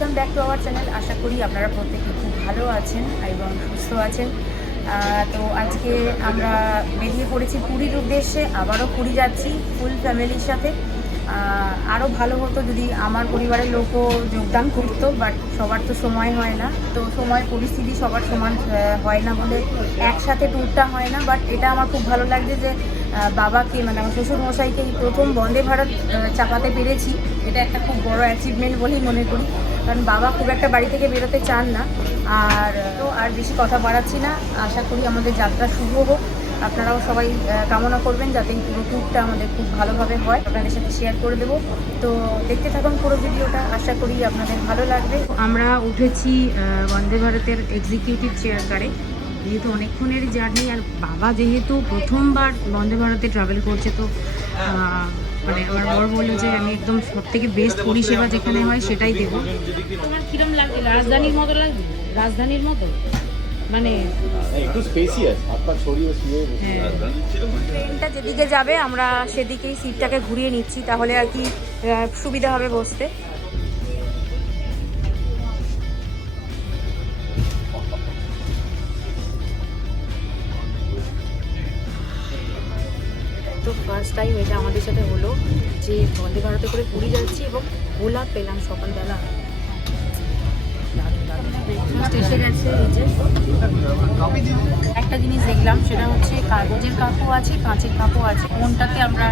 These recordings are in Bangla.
Welcome back to our channel. আশা করি আপনারা প্রত্যেকে খুব ভালো আছেন এবং সুস্থ আছেন। তো আজকে আমরা বেরিয়ে পড়েছি পুরীর উদ্দেশ্যে। আবারও পুরী যাচ্ছি ফুল ফ্যামিলির সাথে। আরও ভালো হতো যদি আমার পরিবারের লোকও যোগদান করতো, বাট সবার তো সময় হয় না। তো সময় পরিস্থিতি সবার সমান হয় না বলে একসাথে ট্যুরটা হয় না। বাট এটা আমার খুব ভালো লাগছে যে বাবাকে মানে আমার শ্বশুরমশাইকে এই প্রথম বন্দে ভারত চাপাতে পেরেছি। এটা একটা খুব বড় অ্যাচিভমেন্ট বলেই মনে করি, কারণ বাবা খুব একটা বাড়ি থেকে বেরোতে চান না। আর বেশি কথা বাড়াচ্ছি না। আশা করি আমাদের যাত্রা শুভ হোক। আপনারাও সবাই কামনা করবেন যাতে এই পুরো ট্যুরটা আমাদের খুব ভালোভাবে হয়। আপনাদের সাথে শেয়ার করে দেবো। তো দেখতে থাকুন পুরো ভিডিওটা, আশা করি আপনাদের ভালো লাগবে। আমরা উঠেছি বন্দে ভারতের এক্সিকিউটিভ চেয়ার কারে। যেহেতু অনেকক্ষণের জার্নি, আর বাবা যেহেতু প্রথমবার বন্দে ভারতে ট্রাভেল করছে, তো মানে আমার বর বললো যে আমি একদম সব থেকে বেস্ট পরিষেবা যেখানে হয় সেটাই দেবো। তোমার কিরম লাগছে? রাজধানীর মতো লাগছে? রাজধানীর মতো মানে একটু স্পেসিয়াস, আপনার ছড়িয়ে শুয়ে ট্রেনটা যেদিকে যাবে আমরা সেদিকেই সিটটাকে ঘুরিয়ে নিচ্ছি, তাহলে আর কি সুবিধা হবে বসতে। তো ফার্স্ট টাইম এটা আমাদের সাথে হলো যে বন্দে ভারতে করে পুরী যাচ্ছি এবং ওলা পেলাম সকালবেলা। ব্রেকফাস্ট এসে গেছে। এই যে একটা জিনিস দেখলাম, সেটা হচ্ছে কাগজের কাপও আছে, কাঁচের কাপও আছে। কোনটাতে আমরা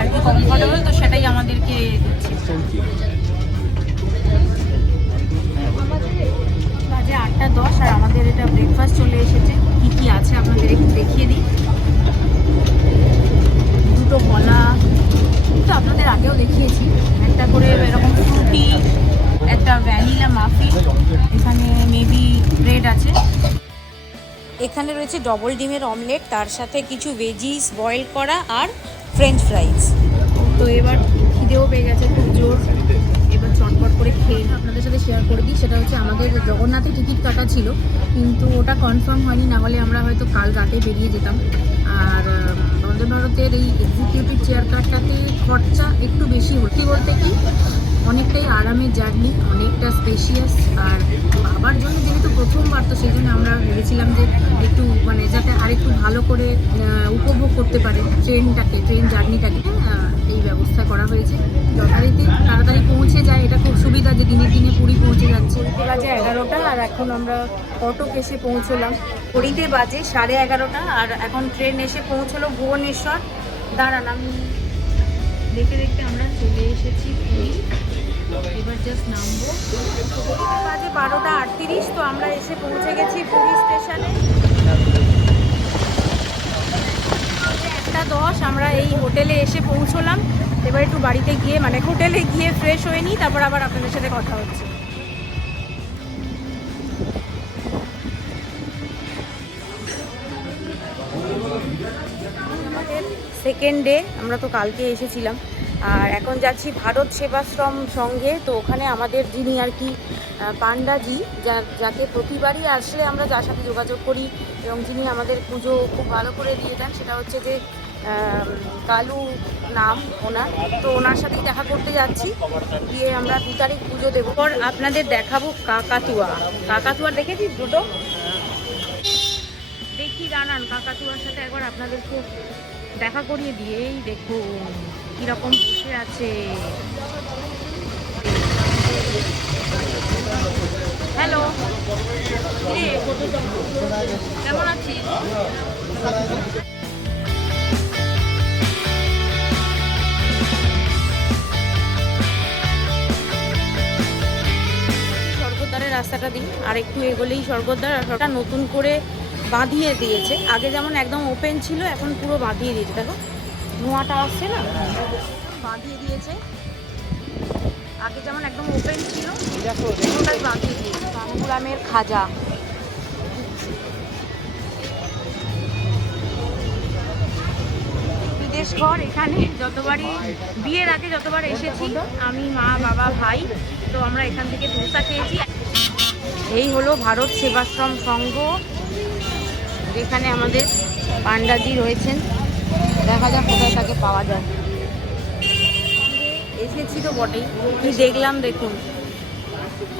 আর কি কমফোর্টেবল, তো সেটাই আমাদেরকে দিচ্ছে। বাজে 8:10 আর আমাদের এটা ব্রেকফাস্ট চলে এসেছে। কী কী আছে আপনাদের একটু দেখিয়ে দিই। দুটো কলা, তো আপনাদের আগেও দেখিয়েছি। একটা করে এরকম ফ্রুটি, একটা ভ্যানিলা মাফিন, এখানে মেবি ব্রেড আছে। এখানে রয়েছে ডবল ডিমের অমলেট, তার সাথে কিছু ভেজিস বয়েল করা আর ফ্রেঞ্চ ফ্রাইজ। তো এবার খিদেও পেয়ে গেছে খুব জোর, এবার চটপট করে খেয়ে আপনাদের সাথে শেয়ার করে দিই। সেটা হচ্ছে আমাদের জগন্নাথে টিকিট কাটা ছিল, কিন্তু ওটা কনফার্ম হয়নি, না হলে আমরা হয়তো কাল রাতে বেরিয়ে যেতাম। আর বন্দে ভারতের এই এক্সিকিউটিভ চেয়ার কারটাতে খরচা একটু বেশি হচ্ছে বলতে কি, অনেকটাই আরামের জার্নি, অনেকটা স্পেশিয়াস। আর বাবার জন্য যেহেতু প্রথমবার, তো সেই জন্য আমরা ভেবেছিলাম যে একটু মানে যাতে আরেকটু ভালো করে উপভোগ করতে পারে ট্রেন জার্নিটাকে, এই ব্যবস্থা করা হয়েছে। যথারীতি তাড়াতাড়ি পৌঁছে যায়, এটা খুব সুবিধা যে দিনে দিনে পুরী পৌঁছে যাচ্ছে। পুরীতে বাজে 11টা, আর এখন আমরা কটক এসে পৌঁছলাম। পুরীতে বাজে 11:30, আর এখন ট্রেন এসে পৌঁছলো ভুবনেশ্বর। দাঁড়ান, আমি দেখতে দেখতে আমরা চলে এসেছি পুরী। এবার জাস্ট নামবো। বাজে 12:38, তো আমরা এসে পৌঁছে গেছি পুরী স্টেশনে। 1:10 আমরা এই হোটেলে এসে পৌঁছলাম। এবার একটু বাড়িতে গিয়ে মানে হোটেলে গিয়ে ফ্রেশ হয়ে নিই, তারপর আবার আপনাদের সাথে কথা হচ্ছে। আমাদের সেকেন্ড ডে, আমরা তো কালকে এসেছিলাম, আর এখন যাচ্ছি ভারত সেবাশ্রম সংঘে। তো ওখানে আমাদের যিনি আর কি পান্ডাজি, যাকে প্রতিবারই আসলে আমরা যার সাথে যোগাযোগ করি এবং যিনি আমাদের পুজো খুব ভালো করে দিয়ে দেন, সেটা হচ্ছে যে কালু নাম ওনার। তো ওনার সাথেই দেখা করতে যাচ্ছি, গিয়ে আমরা 2 তারিখ পুজো দেবো। পর আপনাদের দেখাবো কাকাতুয়া দেখেছিস দুটো? দেখি দাঁড়ান, কাকাতুয়ার সাথে একবার আপনাদেরকে দেখা করিয়ে দিয়ে। এই দেখুন কিরকম বসে আছে। হ্যালো, কেমন আছিস? স্বর্গদ্বারের রাস্তাটা দিই, আর একটু এগোলেই স্বর্গদ্বার। আর নতুন করে বাঁধিয়ে দিয়েছে, আগে যেমন একদম ওপেন ছিল, এখন পুরো বাঁধিয়ে দিয়েছে। দেখো ধোঁয়াটা আসছে না, বাঁধিয়ে দিয়েছে। আগে যেমন একদম ওপেন ছিল, ওটাই বাঁধিয়ে দিয়েছে। কানপুরামের খাজা, বিদেশ ঘর। এখানে যতবারই বিয়ের আগে যতবার এসেছি আমি, মা, বাবা, ভাই, তো আমরা এখান থেকে ধোসা খেয়েছি। এই হলো ভারত সেবাশ্রম সংঘ, যেখানে আমাদের পান্ডাজি রয়েছেন। দেখা যাক কোথায় তাকে পাওয়া যায়। এসেছি তো বটেই, কি দেখলাম দেখুন।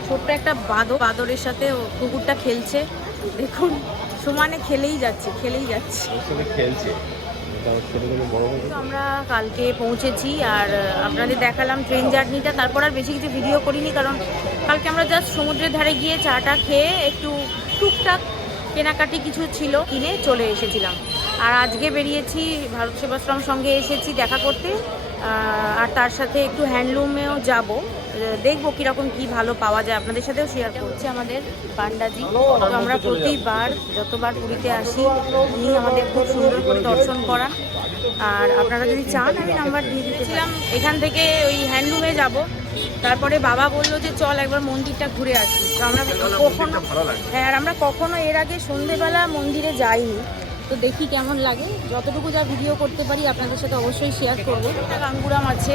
ছোট্ট একটা বাদরের সাথে কুকুরটা খেলছে, দেখুন সমানে খেলেই যাচ্ছে। খেলছে তো আমরা কালকে পৌঁছেছি আর আপনাদের দেখালাম ট্রেন জার্নিটা, তারপর আর বেশি কিছু ভিডিও করিনি, কারণ কালকে আমরা জাস্ট সমুদ্রের ধারে গিয়ে চাটা খেয়ে একটু টুকটাক কেনাকাটি কিছু ছিল কিনে চলে এসেছিলাম। আর আজকে বেরিয়েছি ভারত সেবাশ্রম সঙ্গে এসেছি দেখা করতে, আর তার সাথে একটু হ্যান্ডলুমেও যাব, দেখবো কীরকম কি ভালো পাওয়া যায়, আপনাদের সাথেও শেয়ার করছে আমাদের পান্ডাজি। তো আমরা প্রতিবার যতবার পুরীতে আসি উনি আমাদের খুব সুন্দর করে দর্শন করান। আর আপনারা যদি চান আমি নাম্বার দিয়ে দিয়েছিলাম, এখান থেকে ওই হ্যান্ডলুমে যাব, তারপরে বাবা বললো যে চল একবার মন্দিরটা ঘুরে আসি। তো আমরা আর আমরা কখনো এর আগে সন্ধেবেলা মন্দিরে যাইনি, তো দেখি কেমন লাগে, যতটুকু যা ভিডিও করতে পারি আপনাদের সাথে অবশ্যই শেয়ার করবো। একটা গাঙ্গুরাম আছে,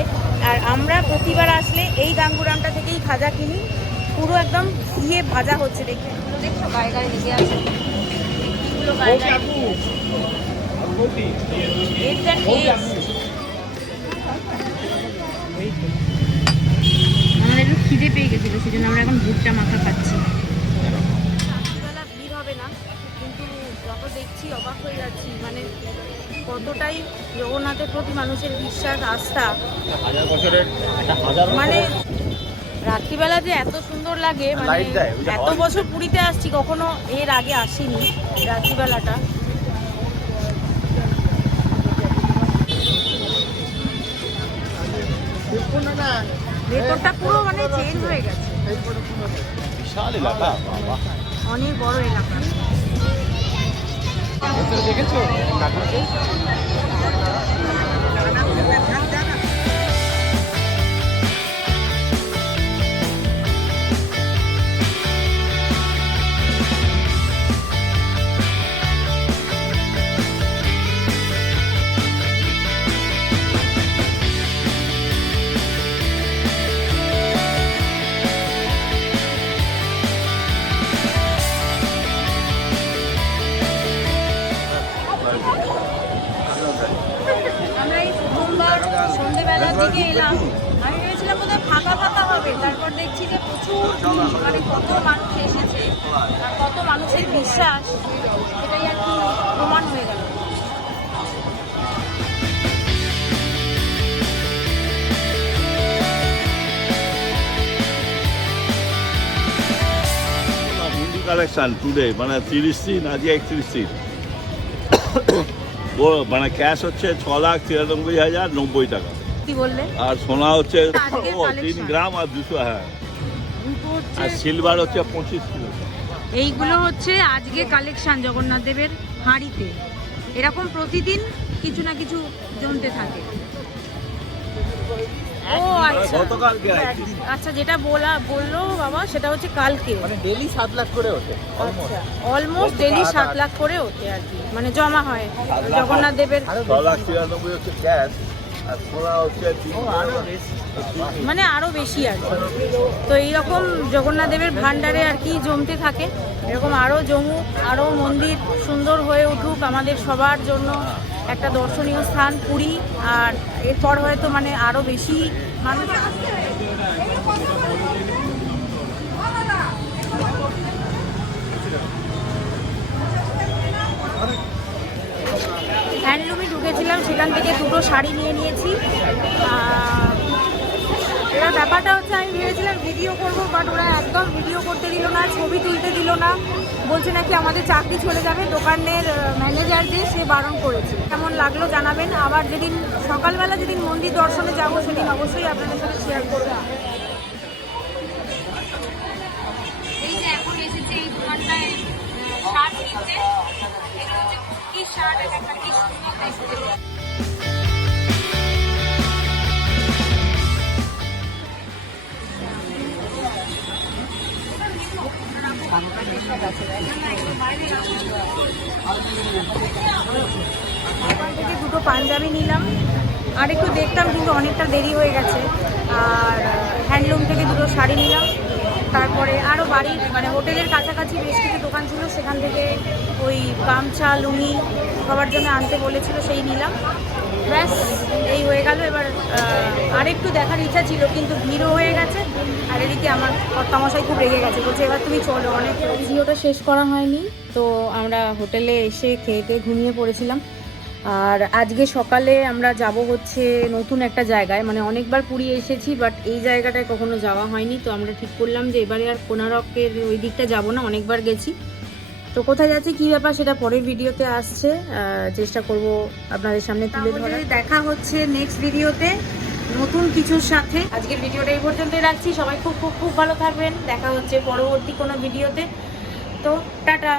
আর আমরা প্রতিবার আসলে এই গাঙ্গুরামটা থেকেই খাজা কিনি, পুরো একদম ইয়ে ভাজা হচ্ছে, দেখে দেখছো গায়ে গায়ে লেগে আছে, আমার একটু খিদে পেয়ে গেছিলো, সেই জন্য আমরা এখন ভুট্টা মাখা খাচ্ছি। ভিড় হবে না, কিন্তু যত দেখছি অবাক হয়ে যাচ্ছি, মানে কতটাই জগন্নাথের প্রতি মানুষের বিশ্বাস আস্থা। মানে রাত্রিবেলা যে এত সুন্দর লাগে, মানে এত বছর পুরীতে আসছি কখনো এর আগে আসিনি রাত্রিবেলাটা। ভেতরটা পুরো মানে চেঞ্জ হয়ে গেছে, বিশাল এলাকা, অনেক বড় এলাকা। দেখেছো কাকাকে? আমরা এই প্রথমবার সন্ধ্যেবেলার দিকে এলাম, আমি ভেবেছিলাম বোধহয় ফাঁকা ফাঁকা হবে, তারপর দেখছি যে প্রচুর মানে কত মানুষ এসেছে আর কত মানুষের বিশ্বাস, সেটাই আর কি প্রমাণ হয়ে গেল। কালেকশন টুডে মানে 30 দিন, আজকে 31 দিন। ও মানে ক্যাশ হচ্ছে 6,93,090 টাকা, কি বললে? আর সোনা হচ্ছে আজকে 3 collection। গ্রাম আর 200, হ্যাঁ, দুটো হচ্ছে, আর সিলভার হচ্ছে 25 কিলো। এইগুলো হচ্ছে আজকে কালেকশন জগন্নাথ দেবের হাঁড়িতে, এরকম প্রতিদিন কিছু না কিছু জমতে থাকে। ও আচ্ছা, গতকালকে আচ্ছা যেটা বললো বাবা সেটা হচ্ছে কালকে, মানে ডেইলি 7 লাখ করে ওঠে অলমোস্ট ডেইলি 7 লাখ করে ওঠে আর কি, মানে জমা হয় জগন্নাথ দেবের, 6,93,000 হচ্ছে ক্যাশ, আর সোনা হচ্ছে মানে আরো বেশি আর কি। তো এইরকম জগন্নাথ দেবের ভান্ডারে আর কি জমতে থাকে, এরকম আরো জমুক, আরো মন্দির সুন্দর হয়ে উঠুক, আমাদের সবার জন্য একটা দর্শনীয় স্থান পুরী, আর এরপর হয়তো মানে আরো বেশি মানুষ। হ্যান্ডলুমে ঢুকেছিলাম, সেখান থেকে দুটো শাড়ি নিয়ে নিয়েছি। এবার ব্যাপারটা হচ্ছে আমি ভেবেছিলাম ভিডিও করবো, বাট ওরা একদম ভিডিও করতে দিল না, ছবি তুলতে দিল না, বলছে নাকি আমাদের চাকরি চলে যাবে, দোকানের ম্যানেজার যে সে বারণ করেছে। কেমন লাগলো জানাবেন, আবার যেদিন সকালবেলা যেদিন মন্দির দর্শনে যাবো সেদিন অবশ্যই আপনাদের সাথে শেয়ার করবো। এই যে এখন এসেছে এই দোকানটায় শার্ট কিনতে, এটা হচ্ছে কি শার্ট, একটা কি সুন্দর দেখতে। ওখান থেকে দুটো পাঞ্জাবি নিলাম, আর একটু দেখতাম কিন্তু অনেকটা দেরি হয়ে গেছে। আর হ্যান্ডলুম থেকে দুটো শাড়ি নিলাম, তারপরে আরও বাড়ির মানে হোটেলের কাছাকাছি বেশ কিছু দোকান ছিল, সেখান থেকে ওই গামছা লুঙ্গি সবার জন্য আনতে বলেছিল, সেই নিলাম। ব্যাস এই হয়ে গেল। এবার আর একটু দেখার ইচ্ছা ছিল, কিন্তু ভিড়ও হয়ে গেছে। আর এদিকে আমার কর্তামশাই খুব রেগে গেছে, বলছে এবার তুমি চলো, অনেক ভিডিওটা শেষ করা হয়নি। তো আমরা হোটেলে এসে খেয়ে ঘুমিয়ে পড়েছিলাম। আর আজকে সকালে আমরা যাব হচ্ছে নতুন একটা জায়গায়, মানে অনেকবার পুরী এসেছি বাট এই জায়গাটায় কখনো যাওয়া হয়নি। তো আমরা ঠিক করলাম যে এবারে আর কোনারকের ওই দিকটা যাব না, অনেকবার গেছি। তো কোথায় যাচ্ছে কী ব্যাপার সেটা পরের ভিডিওতে আসছে, চেষ্টা করব আপনাদের সামনে তুলে ধরে। দেখা হচ্ছে নেক্সট ভিডিওতে নতুন কিছুর সাথে। আজকের ভিডিওটা এই পর্যন্তই রাখছি। সবাই খুব খুব খুব ভালো থাকবেন। দেখা হচ্ছে পরবর্তী কোনো ভিডিওতে। তো টাটা।